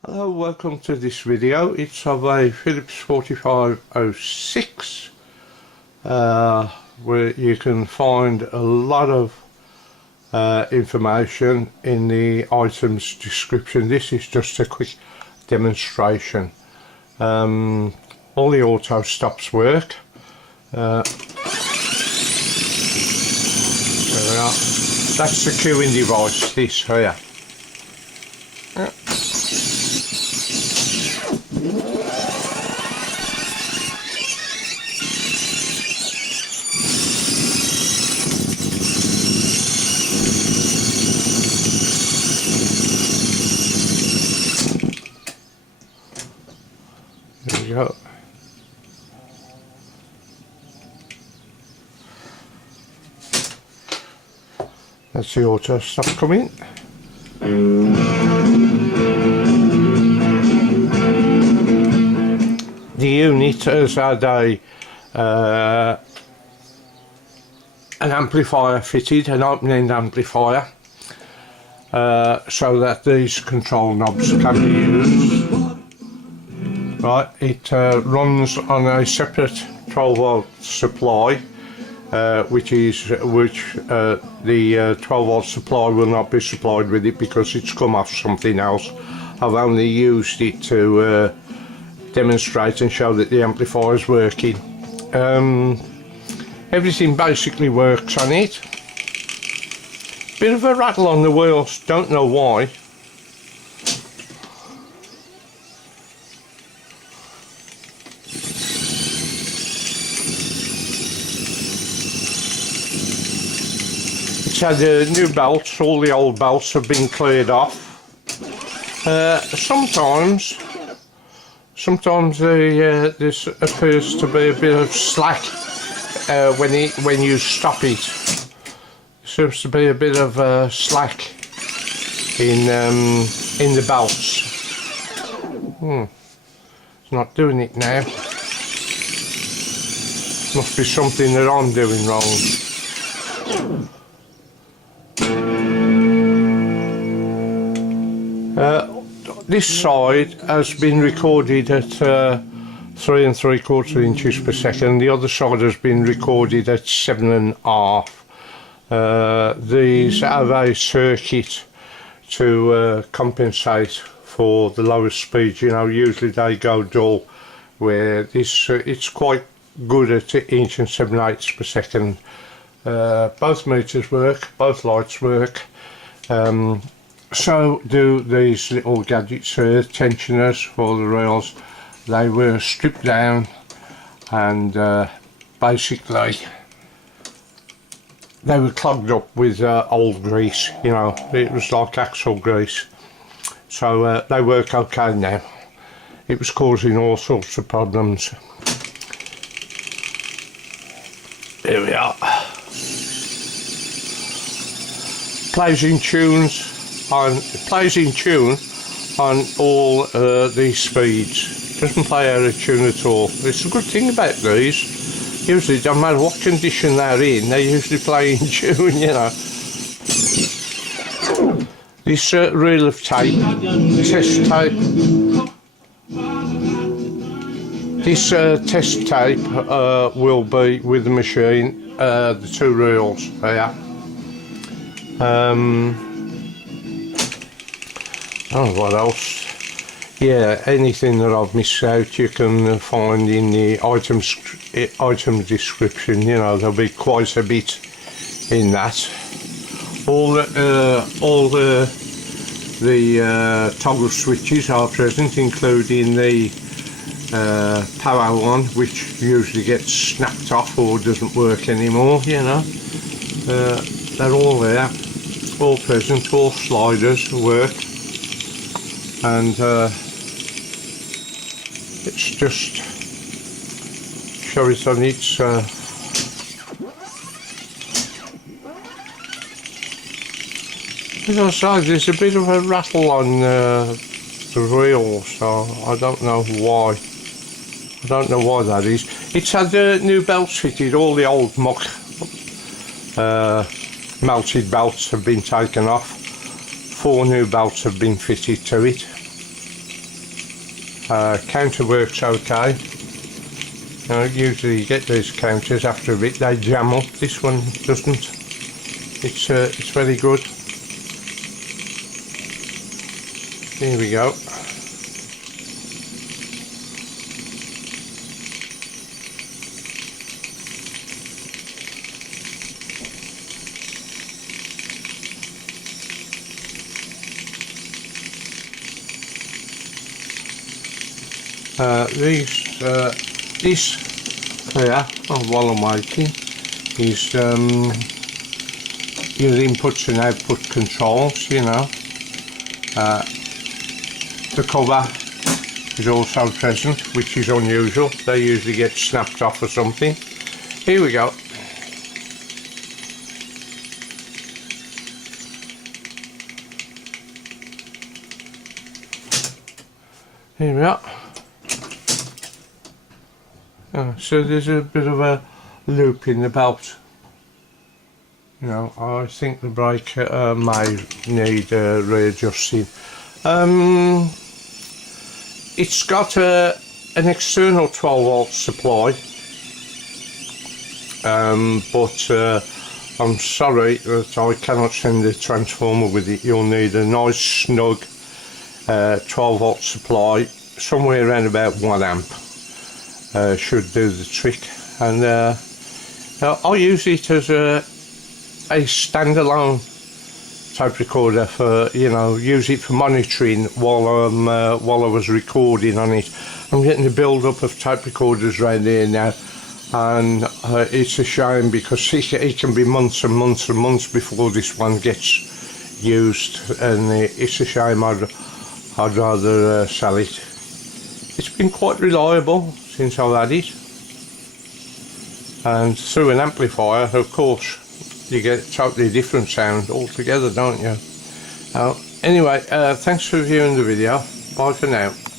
Hello, welcome to this video. It's of a Philips 4506 where you can find a lot of information in the items description. This is just a quick demonstration. All the auto stops work. There we are. That's the queuing device, this here. There we go. That's the auto stop coming. The unit has had an amplifier fitted, an open-end amplifier, so that these control knobs can be used. Right, it runs on a separate 12-volt supply, which the 12-volt supply will not be supplied with it because it's come off something else. I've only used it to demonstrate and show that the amplifier is working. Everything basically works on it. Bit of a rattle on the wheels, don't know why. It's had new belts, all the old belts have been cleared off. Sometimes this appears to be a bit of slack when you stop it. There seems to be a bit of slack in the belts. It's not doing it now. Must be something that I'm doing wrong. This side has been recorded at 3 3/4 inches per second. The other side has been recorded at 7.5. These have a circuit to compensate for the lower speeds. You know, usually they go dull, where this it's quite good at 1 7/8 per second. Both meters work, both lights work. So do these little gadgets here, tensioners for the rails. They were stripped down and basically they were clogged up with old grease, you know, it was like axle grease. So they work okay now. It was causing all sorts of problems. Here we are. Plays in tune on all these speeds. Doesn't play out of tune at all. It's a good thing about these. Usually, no matter what condition they're in, they usually play in tune, you know. This reel of tape, test tape. This test tape will be with the machine, the 2 reels there. Oh, what else? Yeah, anything that I've missed out you can find in the item description. You know, there'll be quite a bit in that. All the toggle switches are present, including the power one, which usually gets snapped off or doesn't work anymore. You know, they're all there, all present. All sliders work. And it's just show it on its as I say, there's a bit of a rattle on the reel, so I don't know why. I don't know why that is. It's had new belts fitted. All the old muck melted belts have been taken off. 4 new belts have been fitted to it. Counter works okay. Usually you get these counters after a bit they jam up. This one doesn't. It's very good. Here we go. This here, while I'm waiting, is your inputs and output controls, you know. The cover is also present, which is unusual. They usually get snapped off or something. Here we go. Here we are. So there's a bit of a loop in the belt. You know, I think the brake may need readjusting. It's got an external 12 volt supply, but I'm sorry that I cannot send the transformer with it. You'll need a nice snug 12 volt supply, somewhere around about 1 amp. Should do the trick. And I use it as a standalone tape recorder for, you know, use it for monitoring while I was recording on it. I'm getting a build up of tape recorders around here now, and it's a shame because it can be months and months and months before this one gets used, and it's a shame. I'd rather sell it. It's been quite reliable since I've had it, and through an amplifier, of course, you get a totally different sound altogether, don't you? Anyway, thanks for viewing the video. Bye for now.